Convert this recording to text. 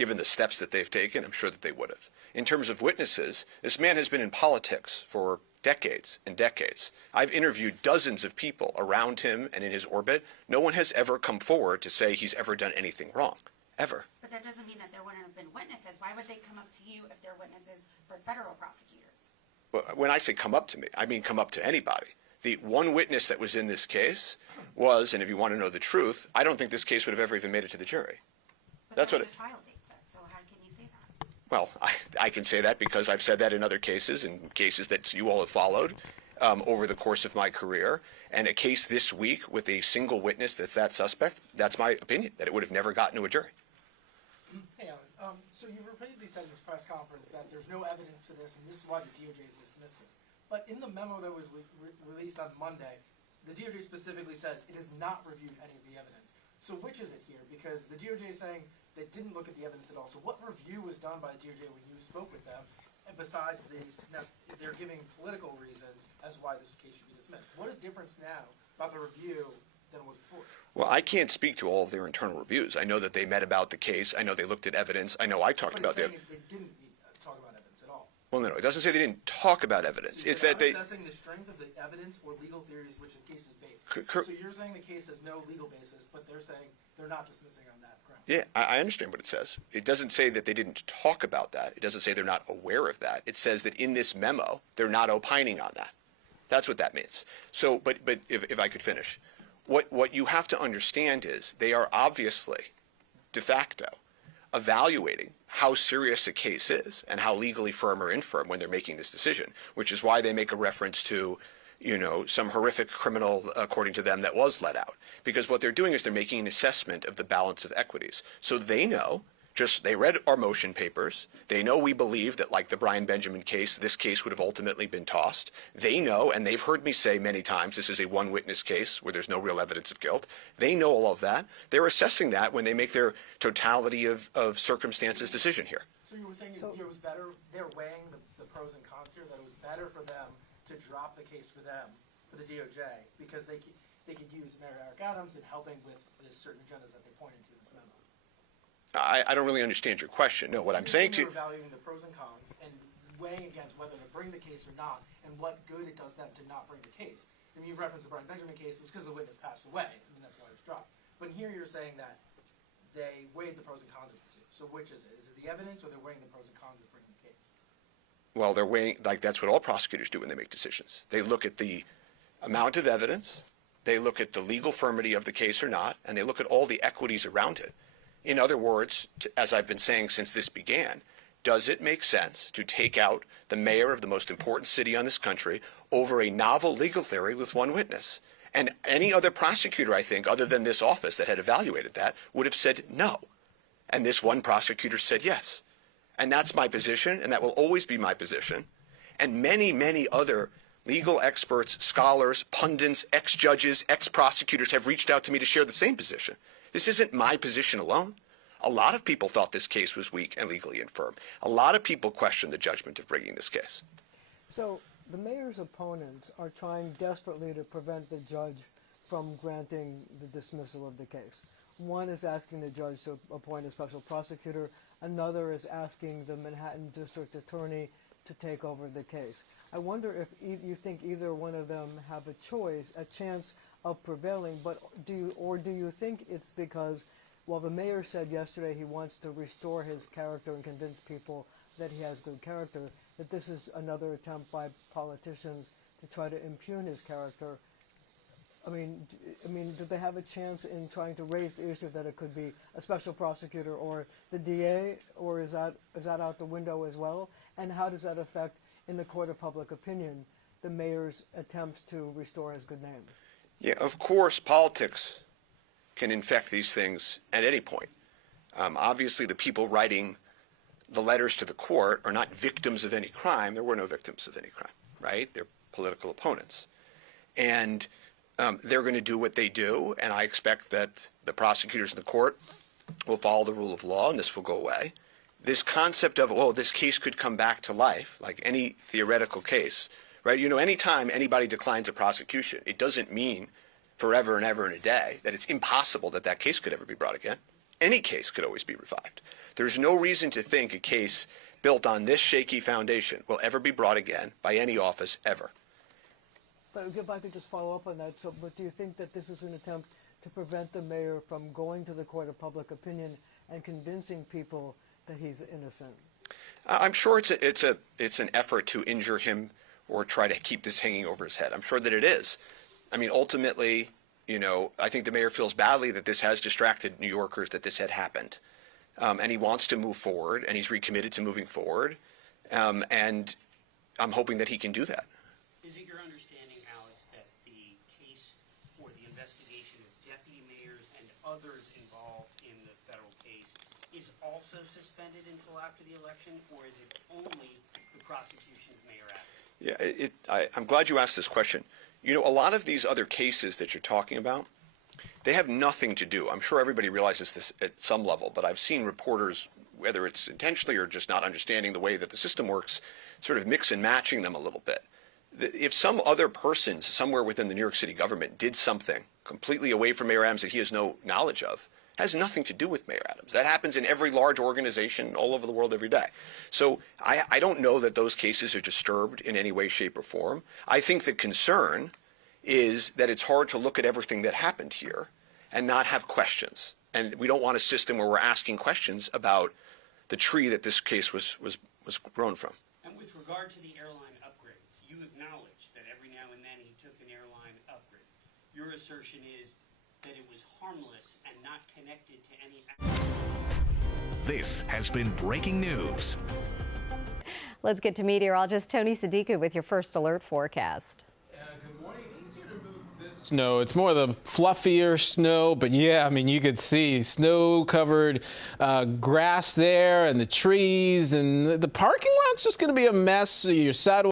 given the steps that they've taken, I'm sure that they would have. In terms of witnesses, this man has been in politics for decades and decades. I've interviewed dozens of people around him and in his orbit. No one has ever come forward to say he's ever done anything wrong, ever. But that doesn't mean that there wouldn't have been witnesses. Why would they come up to you if they're witnesses for federal prosecutors? Well, when I say come up to me, I mean come up to anybody. The one witness that was in this case was, and if you want to know the truth, I don't think this case would have ever even made it to the jury. But that's what the trial date said, so how can you say that? Well, I can say that because I've said that in other cases, and cases that you all have followed over the course of my career. And a case this week with a single witness that's that suspect, that's my opinion, that it would have never gotten to a jury. Hey, Alex. So you've repeatedly said in this press conference that there's no evidence to this, and this is why the DOJ has dismissed this. But in the memo that was released on Monday, the DOJ specifically said it has not reviewed any of the evidence. So which is it here? Because the DOJ is saying they didn't look at the evidence at all. So what review was done by the DOJ when you spoke with them? And besides these, now they're giving political reasons as why this case should be dismissed. What is different now about the review than was before? Well, I can't speak to all of their internal reviews. I know that they met about the case. I know they looked at evidence. I know I talked about the evidence. They didn't talk about evidence at all. Well, no, it doesn't say they didn't talk about evidence. So it's that they assessing the strength of the evidence or legal theories which the case is based. So you're saying the case has no legal basis, but they're saying they're not dismissing on that ground. Yeah, I understand what it says. It doesn't say that they didn't talk about that. It doesn't say they're not aware of that. It says that in this memo, they're not opining on that. That's what that means. So, but if I could finish. What you have to understand is they are obviously, de facto, evaluating how serious a case is and how legally firm or infirm when they're making this decision, which is why they make a reference to, you know, some horrific criminal, according to them, that was let out. Because what they're doing is they're making an assessment of the balance of equities. So they know, they read our motion papers. They know we believe that, like the Brian Benjamin case, this case would have ultimately been tossed. They know, and they've heard me say many times, this is a one-witness case where there's no real evidence of guilt. They know all of that. They're assessing that when they make their totality of circumstances decision here. So you were saying it was better, they're weighing the pros and cons here, that it was better for them to drop the case for them, for the DOJ, because they could use Mayor Eric Adams in helping with the certain agendas that they pointed to in this memo. I don't really understand your question. No, what I'm saying to you... You're evaluating the pros and cons and weighing against whether to bring the case or not and what good it does them to not bring the case. I mean, you've referenced the Brian Benjamin case. It was because the witness passed away. I mean, that's why it was dropped. But here you're saying that they weighed the pros and cons of the two. So which is it? Is it the evidence or they're weighing the pros and cons of bringing the case? Well, they're weighing, like that's what all prosecutors do when they make decisions. They look at the amount of evidence, they look at the legal firmity of the case or not, and they look at all the equities around it. In other words, as I've been saying since this began, does it make sense to take out the mayor of the most important city on this country over a novel legal theory with one witness? And any other prosecutor, I think, other than this office that had evaluated that, would have said no. And this one prosecutor said yes. And that's my position, and that will always be my position. And many, many other legal experts, scholars, pundits, ex-judges, ex-prosecutors have reached out to me to share the same position. This isn't my position alone. A lot of people thought this case was weak and legally infirm. A lot of people questioned the judgment of bringing this case. So the mayor's opponents are trying desperately to prevent the judge from granting the dismissal of the case. One is asking the judge to appoint a special prosecutor. Another is asking the Manhattan District Attorney to take over the case. I wonder if you think either one of them have a chance of prevailing, but do you think it's because, while the mayor said yesterday he wants to restore his character and convince people that he has good character, that this is another attempt by politicians to try to impugn his character? I mean, do they have a chance in trying to raise the issue that it could be a special prosecutor or the DA, or is that out the window as well? And how does that affect, in the court of public opinion, the mayor's attempts to restore his good name? Yeah, of course, politics can infect these things at any point. Obviously, the people writing the letters to the court are not victims of any crime. There were no victims of any crime, right? They're political opponents. And they're going to do what they do, and I expect that the prosecutors in the court will follow the rule of law, and this will go away. This concept of, oh, this case could come back to life, like any theoretical case, right? You know, anytime anybody declines a prosecution, it doesn't mean forever and ever and a day that it's impossible that that case could ever be brought again. Any case could always be revived. There's no reason to think a case built on this shaky foundation will ever be brought again by any office ever. But if I could just follow up on that, so, but do you think that this is an attempt to prevent the mayor from going to the court of public opinion and convincing people that he's innocent? I'm sure it's an effort to injure him or try to keep this hanging over his head. I'm sure that it is. I mean, ultimately, you know, I think the mayor feels badly that this has distracted New Yorkers, that this had happened. And he wants to move forward, and he's recommitted to moving forward. And I'm hoping that he can do that. Is it your understanding, Alex, that the case or the investigation of deputy mayors and others involved in the federal case is also suspended until after the election, or is it only the prosecution of Mayor Adams? Yeah, I'm glad you asked this question. You know, a lot of these other cases that you're talking about, they have nothing to do. I'm sure everybody realizes this at some level, but I've seen reporters, whether it's intentionally or just not understanding the way that the system works, sort of mix and matching them a little bit. If some other person somewhere within the New York City government did something completely away from Mayor Adams that he has no knowledge of, has nothing to do with Mayor Adams. That happens in every large organization all over the world every day. So I don't know that those cases are disturbed in any way, shape, or form. I think the concern is that it's hard to look at everything that happened here and not have questions. And we don't want a system where we're asking questions about the tree that this case was grown from. And with regard to the airline upgrades, you acknowledge that every now and then he took an airline upgrade. Your assertion is that it was harmless and not connected to any... This has been breaking news. Let's get to meteorologist Tony Sadiku with your first alert forecast. Good morning. Easier to move this snow. It's more the fluffier snow, but yeah, I mean, you could see snow-covered grass there and the trees, and the parking lot's just going to be a mess. So your sidewalk